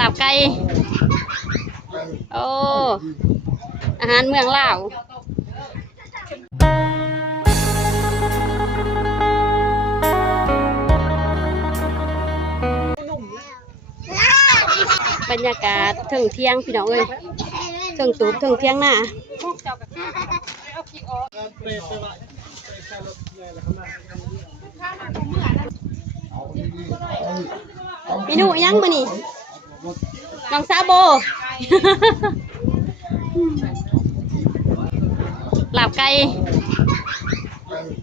ลาบไก่โอ้อาหารเมืองลาวบรรยากาศถึงเที่ยงพี่น้องเอ้ยถึงตูบถึงเที่ยงหน้าเมนูยังมานี่น้องซาโบลาบไก่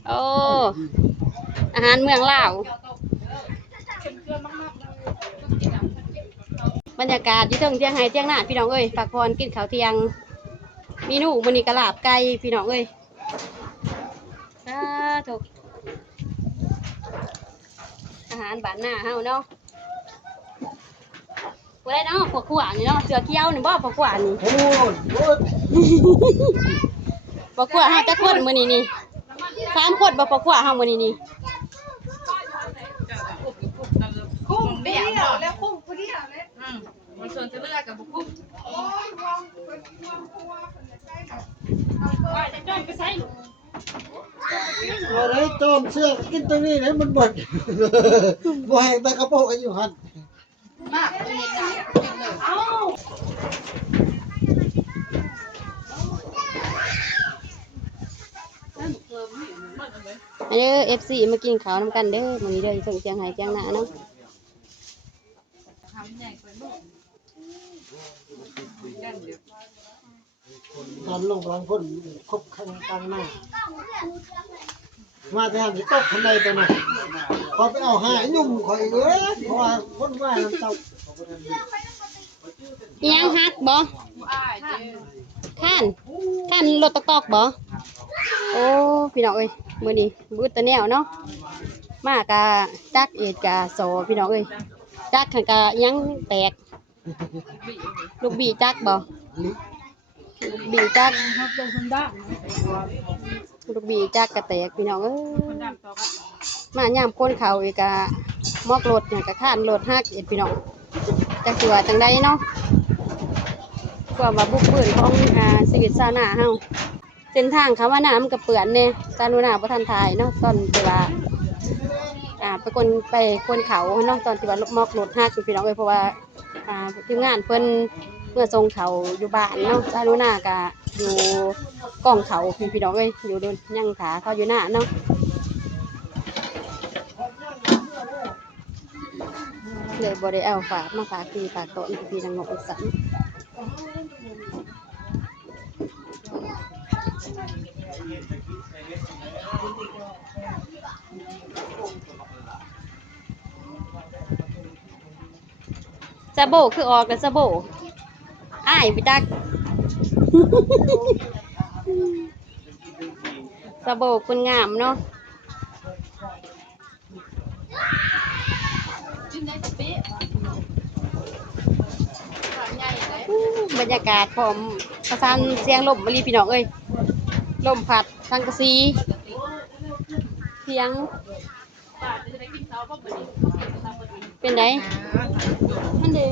โอ้อาหารเมืองลาวบรรยากาศที่เที่ยงไห้เที่ยงหน้าพี่น้องเอ้ยฝากพรกินข้าวเที่ยงเมนูมื้อนี้กะลาบไก่พี่น้องเอ้ยถูกอาหารบ้านหน้าเฮาเนาะบ่ได้เนาะพวกขวานนี่เนาะเสือเขียวนี่บ่พวกขวานนี่พวกขวานเฮาจักคนมื้อนี้นี่3คนบ่พวกขวานเฮามื้อนี้นี่คุ้มเดียวแล้วคุ้มผู้เดียวเลยมันส่วนจะเลือกกับบุคุ้มโอ้ยวางว่าจะจ้องไปใส่อะไรจอมเสื้อกินตัวนี้เลยมันบดบ่แห้งแต่กระโปงกันอยู่หันมากเลยนะเอ้าอันนี้FC มากินข้าวนำกันเด้อมื้อนี้เด้อถึงเที่ยงไห้เที่ยงหน้าเนาะตอนลงหลังพ้นครบข้างกลางหน้ามาแต่หันที่ตกข้างในตัวน่ะเขาไปเอาหายุ่มข่อยเอ้ยเพราะว่าพ้นว่าเจ้ายังฮักบ่ข้านรถตอกบ่โอ้พี่น้องเอ้ยมื้อนี้มื้อตะแนวเนาะมากะจักเอ็ดกะโซพี่น้องเอ้ยจักขันกะยังแตกลูกบีจักบ่ลูกบีจักลูกบีจักกะแตกพี่น้องเอ้ยมายามคนเขาอีกกะมอกรถเนี่ยกะข้านรถฮักเอ็ดพี่น้องจักสิว่าจังไดเนาะความว่าบุกเบิ่นของชีวิตชาวนาเฮาเส้นทางเขาว่าน้ำกับเปื่อนเนี่ยชาวนาบ่ทันทายเนาะตอนที่ว่าไปคนเขาเนาะตอนที่ว่ามอกรถฮักพี่น้องเอ้ยเพราะว่าทีมงานเพิ่นเมื่อทรงเขาอยู่บ้านเนาะชาวนาก็อยู่กองเขาพี่น้องเอ้ยอยู่โดนยังขาเขาอยู่หน้าเนาะเลยบ่ได้เอาฝากมาฝากพี่ฝากโต๊ะพี่นางนกอีสานซาโบคือออกแต่ซาโบอ้ายไปจักซาโบคนงามเนาะบรรยากาศพร้อมประสานเสียงลมมะลีพี่น้องเอ้ยลมพัดสังกะสีเสียงเป็นไงมันเด้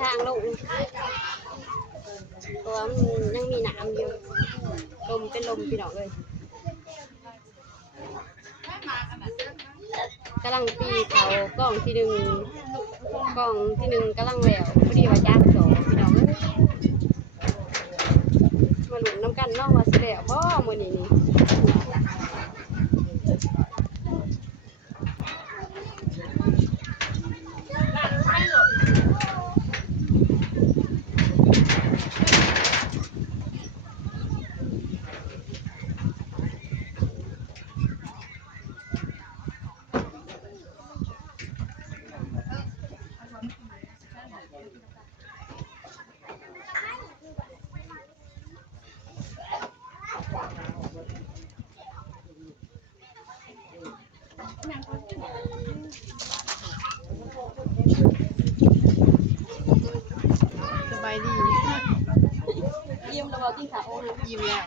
ทางลงตัวมันยังมีน้ำอยู่ลมเป็นลมพี่น้องเลยกำลังตีเขากล้องที่หนึ่งกำลังแหววพอดีว่าจ้างสองพี่น้องเลยมาหลุนน้ำกันเนาะว่าสิแหววพ่อมื้อนี้นี่สบายดียิ้มแล้วบอกกินข้าวโอ้ยยิ้มแล้ว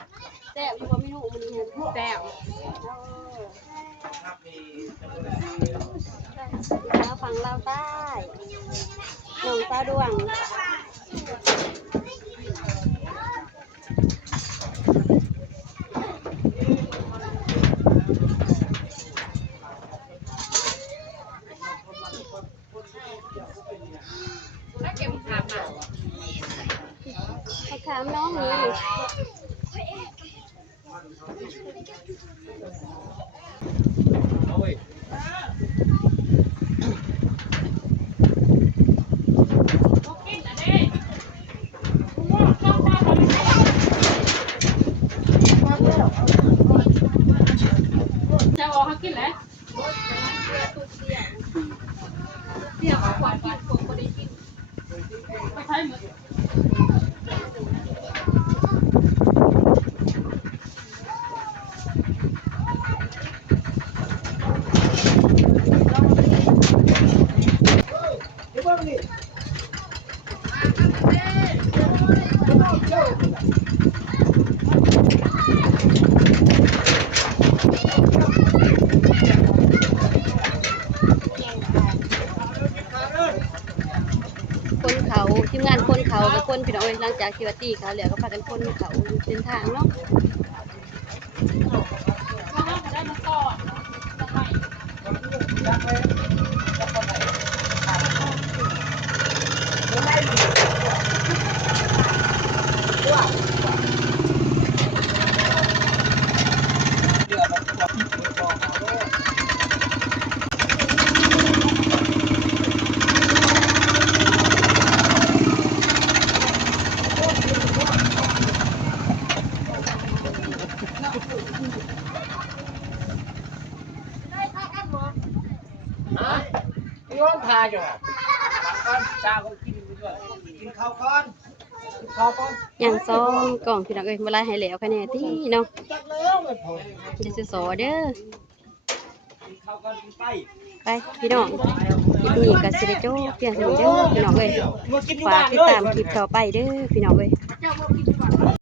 แซ่บอยู่บ่เมนูมื้อนี้แซ่บแล้วฝั่งลาวใต้หนองตาดวงมาถามน้องนี่จะบอกเขากินแล้วเดี๋ยวขอความกินผมก็ได้กินไม่ใช่เหมือนคนเขาทีมงานคนเขากับคนพี่น้องเอ้ยหลังจากที่ว่าตีเขาแล้วก็พากันคนเขาเส้นทางเนาะ ได้มาก่อนทำไม ย้อนทาอยู่ก้อนจ้าก็กินด้วยกินข้าวก้อนข้าวก้อน อย่างซองกล่องพี่น้องเอ้ยเวลาให้แล้วคะแนนที่เนาะ จักแล้วไม่พอ จะสิสอเด้อ ข้าวก้อนกินไป ไปพี่น้องคลิปนี้ก็สิได้จบเพียงเท่านี้เด้อพี่น้องเอ้ยฝากติดตามคลิปต่อไปเด้อพี่น้องเอ้ย